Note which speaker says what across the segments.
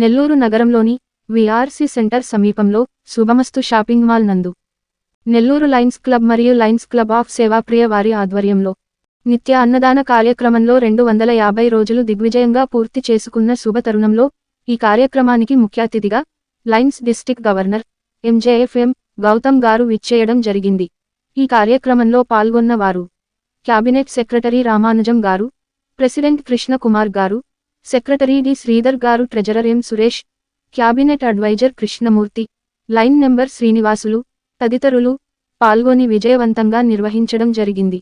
Speaker 1: నెల్లూరు నగరంలోని VRC centre సమీపంలో శుభమస్తు shopping mall నందు. నెల్లూరు లైన్స్ క్లబ్ మరియు లైన్స్ క్లబ్ ఆఫ్ సేవాప్రియ వారి ఆధ్వర్యంలో నిత్య అన్నదాన కార్యక్రమంలో రెండు వందల యాభై రోజులు దిగ్విజయంగా పూర్తి చేసుకున్న శుభ తరుణంలో ఈ కార్యక్రమానికి ముఖ్య అతిథిగా Lions district governor MJFM Gautam garu విచ్చేయడం జరిగింది. ఈ కార్యక్రమంలో పాల్గొన్న వారు క్యాబినెట్ సెక్రటరీ రామానుజం గారు ప్రెసిడెంట్ కృష్ణ కుమార్ గారు secretary D Sridhar garu treasurer M Suresh cabinet adviser Krishnamurthy Lion number Srinivasulu తదితరులు పాల్గొని విజయవంతంగా నిర్వహించడం జరిగింది.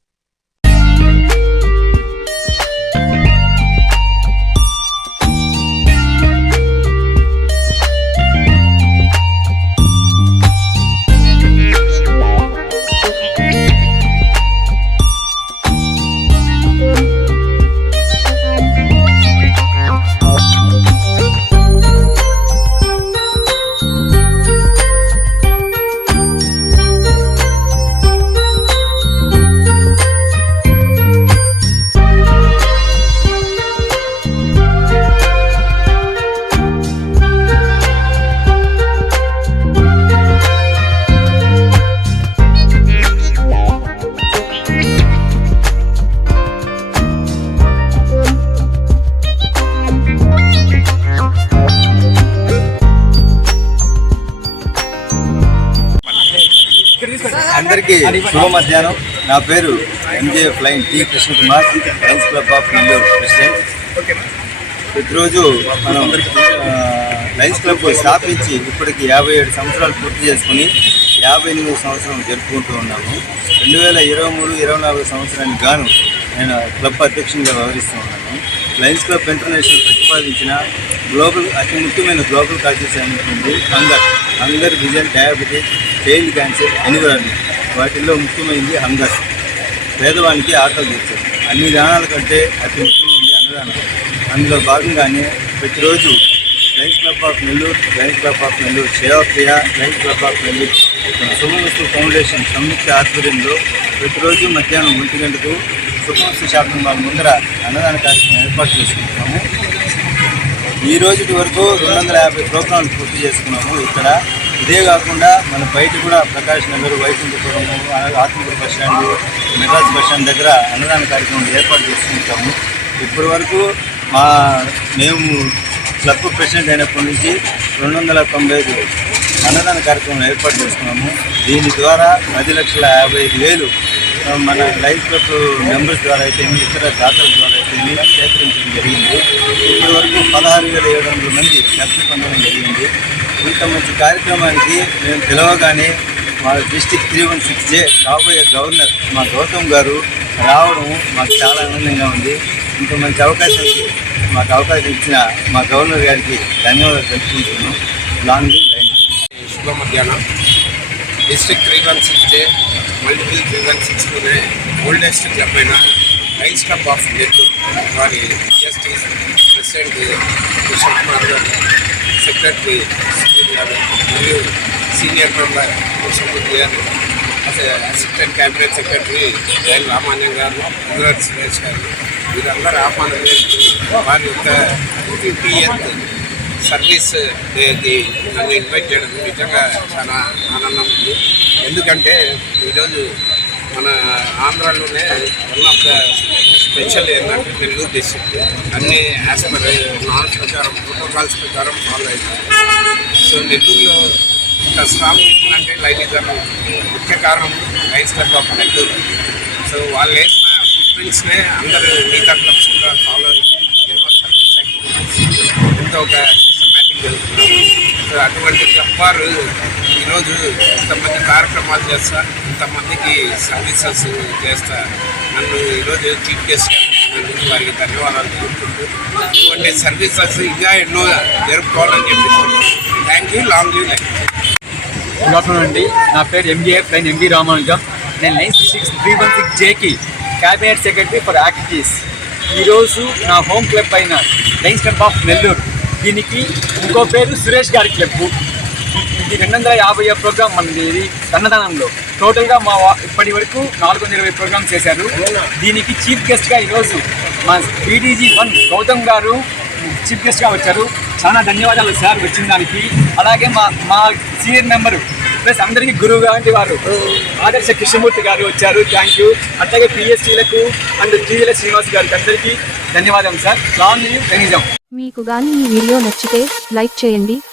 Speaker 2: అందరికీ శుభ మధ్యాహ్నం. నా పేరు MJ F Lion T Krishnakumar Lions club of Nellore president ప్రతిరోజు మనం లైన్స్ లయన్స్ క్లబ్ స్థాపించి ఇప్పటికి యాభై ఏడు సంవత్సరాలు పూర్తి చేసుకుని యాభై ఎనిమిది సంవత్సరం జరుపుకుంటూ ఉన్నాము. రెండు వేల ఇరవై మూడు ఇరవై నాలుగు సంవత్సరానికి గాను నేను క్లబ్ అధ్యక్షునిగా వ్యవహరిస్తూ ఉన్నాను. లయన్స్ క్లబ్ ఇంటర్నేషనల్ ప్రతిపాదించిన గ్లోబల్ అతి ముఖ్యమైన గ్లోబల్ కాజెస్ అయినటువంటి hunger. Hunger vision diabetes child cancer environment వాటిల్లో ముఖ్యమైనది హంగర్. పేదవానికి ఆకలి తీర్చడం అన్ని దానాల కంటే అతి ముఖ్యమైనది అన్నదానం. అందులో భాగంగానే ప్రతిరోజు Lions club of Nellore Lions club of Nellore Sevapriya Lions club of Nellore Shubhamastu foundation సంయుక్త ఆధ్వర్యంలో ప్రతిరోజు మధ్యాహ్నం ఒంటి గంటకు శుభమస్తు షాపింగ్ మాల్ ముందర అన్నదాన కార్యక్రమం ఏర్పాటు చేసుకుంటున్నాము. ఈ రోజుటి వరకు రెండు వందల యాభై ప్రోగ్రాంలు పూర్తి చేసుకున్నాము ఇక్కడ. ఇదే కాకుండా మన బయట కూడా Prakash Nagar Vaikunthapuram Atmakur bus stand Madras bus stand దగ్గర అన్నదాన కార్యక్రమం ఏర్పాటు చేసుకుంటాము. ఇప్పటి వరకు మా మేము క్లబ్ ప్రెసిడెంట్ అయినప్పటి నుంచి రెండు వందల తొంభై ఐదు అన్నదాన కార్యక్రమం ఏర్పాటు చేసుకున్నాము. దీని ద్వారా పది లక్షల యాభై ఐదు వేలు మన లైఫ్ క్లబ్ మెంబర్స్ ద్వారా అయితే ఇతర దాతల ద్వారా అయితే సేకరించడం జరిగింది. ఇప్పటి వరకు పదహారు వేల ఏడు వందల మంది లబ్ధి పొందడం జరిగింది. ఇంత మంచి కార్యక్రమానికి మేము పిలవగానే మా district three one six J కాబోయే గవర్నర్ మా గౌతమ్ గారు రావడం మాకు చాలా ఆనందంగా ఉంది. ఇంత మంచి అవకాశం మాకు అవకాశం ఇచ్చిన మా గవర్నర్ గారికి ధన్యవాదాలు తెలుసుకుంటున్నాం లాంగ్ లైన్.
Speaker 3: శుభ మధ్యాహ్నం district three one six D multiple three one సిక్స్లోనే oldest club అయిన లైన్స్ క్లబ్ ఆఫ్ నెల్లూరు వారి జస్టిస్ ప్రెసిడెంట్ కిషోర్ కుమార్ గారు సెక్రటరీ సుధీర్ గారు మరియు senior member Krishnamurthy garu assistant cabinet secretary Jain Ramanyam garu Gujarat Suresh గారు వీరందరూ ఆహ్వానం చేసి వారి యొక్క ఫిఫ్టీ సర్వీస్ డేది నన్ను ఇన్వైట్ చేయడం నిజంగా చాలా ఆనందం ఉంది. ఎందుకంటే ఈరోజు మన ఆంధ్రాలోనే వన్ ఆఫ్ ద స్పెషల్ ఏంటంటే నెల్లూరు డిస్ట్రిక్ట్. అన్ని యాజ్ పర్ నాన్స్ ప్రకారం ప్రోటోకాల్స్ ప్రకారం ఫాలో అవుతారు. సో నెల్లూరులో ఒక స్ట్రాంగ్ ఉంటుందంటే లైనిజం ముఖ్య కారణం Lions club of Nellore. So వాళ్ళు వేసిన ఫుట్ ప్రింట్స్నే అందరూ మిగతా క్లబ్స్ కూడా ఫాలో అయ్యి ఎన్నో సర్వీస్ ఎంతో ఒక సిస్టమేటిక్ జరుగుతున్నారు సో అటువంటి క్లబ్ వారు ఈరోజు ఇంతమంది కార్యక్రమాలు చేస్తా ఇంతమందికి సర్వీసెస్ చేస్తా నన్ను ఈరోజు చీఫ్ గెస్ట్ వారికి ధన్యవాదాలు తెలుపుకుంటూ ఇటువంటి సర్వీసెస్ ఇంకా ఎన్నో జరుపుకోవాలని చెప్పి thank you long you life
Speaker 4: good afternoon అండి. నా పేరు ఎంజీఎఫ్ లైన్ ఎంబీ రామానుజం నేను nine six three one six జేకి cabinet secretary for activities ఈరోజు నా హోమ్ క్లబ్ అయిన లైన్స్ క్లబ్ ఆఫ్ నెల్లూరు దీనికి ఇంకో పేరు సురేష్ గారి క్లబ్ ఇది రెండు వందల యాభై ప్రోగ్రామ్ మనది ఇది అన్నదానంలో. టోటల్గా మా ఇప్పటి వరకు నాలుగు వందల ఇరవై ప్రోగ్రామ్ చేశారు. దీనికి చీఫ్ గెస్ట్గా ఈరోజు మా బీడీజీ వన్ గౌతమ్ గారు చీఫ్ గెస్ట్గా వచ్చారు. చాలా ధన్యవాదాలు సార్ వచ్చిన దానికి. అలాగే మా మా సీనియర్ మెంబరు ప్లస్ అందరికీ గురువు గారి వారు ఆదర్శ కృష్ణమూర్తి గారు వచ్చారు. థ్యాంక్ యూ అట్లాగే పిఎస్సీలకు అండ్ టీఎల్ శ్రీనివాస్ గారికి అందరికీ ధన్యవాదాలు సార్. లాంగ్ లీవ్
Speaker 1: మీకు గాని ఈ వీడియో నచ్చితే లైక్ చేయండి.